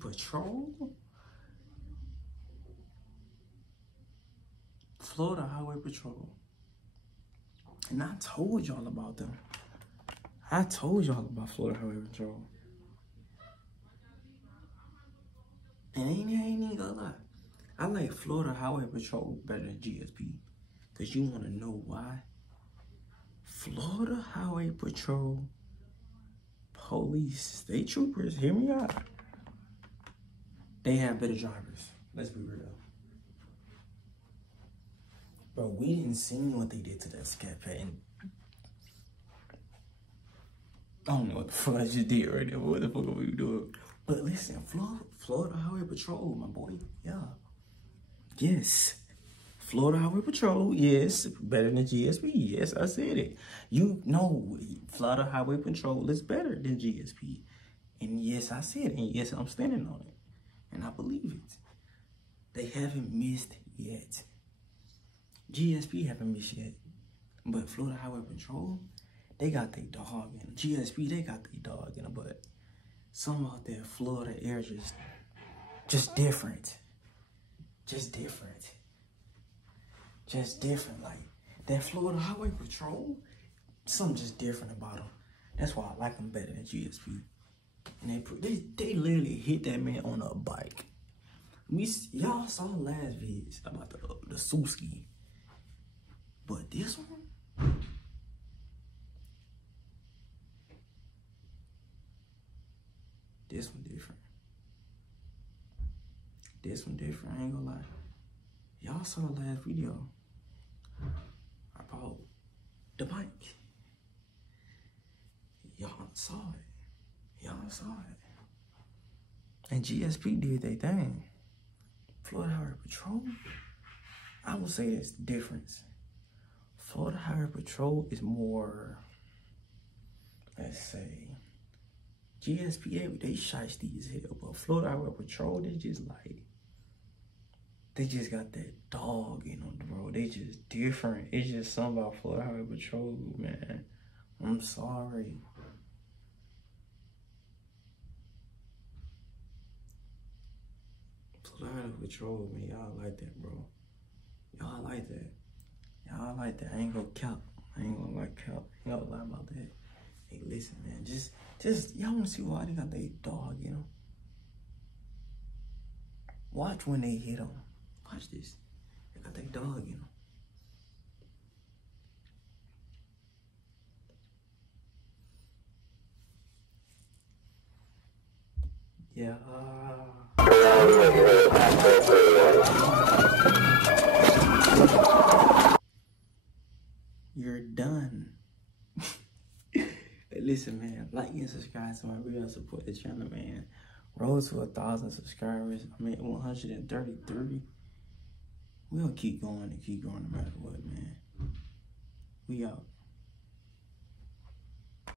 Patrol? Florida Highway Patrol. And I told y'all about them. I told y'all about Florida Highway Patrol. And I ain't even gonna lie. I like Florida Highway Patrol better than GSP. Because you want to know why? Florida Highway Patrol police, state troopers, hear me out. They have better drivers. Let's be real. Bro, we didn't see what they did to that scat pattern. I don't know what the fuck I just did right there. What the fuck are we doing? But listen, Florida Highway Patrol, my boy. Yeah. Yes. Florida Highway Patrol, yes. Better than GSP. Yes, I said it. You know, Florida Highway Patrol is better than GSP. And yes, I said it. And yes, I'm standing on it. And I believe it. They haven't missed yet. GSP haven't missed yet. But Florida Highway Patrol, they got their dog in them. GSP, they got their dog in them. But some out there, Florida air just different. Just different. Just different. Like, that Florida Highway Patrol, something just different about them. That's why I like them better than GSP. And they literally hit that man on a bike. Y'all saw last vids about the Suski. But this one, this one different. This one different, I ain't gonna lie. Y'all saw the last video about the bike. Y'all saw it. Y'all saw it. And GSP did their thing. Florida Highway Patrol, I would say that's the difference. Florida Highway Patrol is more, let's say, GSP, they shiesty as hell, but Florida Highway Patrol, they just like, they just got that dog in them, bro. They just different. It's just something about Florida Highway Patrol, man. I'm sorry. Florida Highway Patrol, man, y'all like that, bro. Y'all like that. Y'all like that. I ain't gonna count. I ain't gonna like count. Y'all gonna lie about that. Hey, listen, man. Just y'all wanna see why they got their dog, you know? Watch when they hit them. Watch this. They got their dog, you know? Yeah. You're done. Hey, listen, man. Like and subscribe to my video. Support the channel, man. Road to 1,000 subscribers. I mean, 133. We'll keep going and keep going no matter what, man. We out.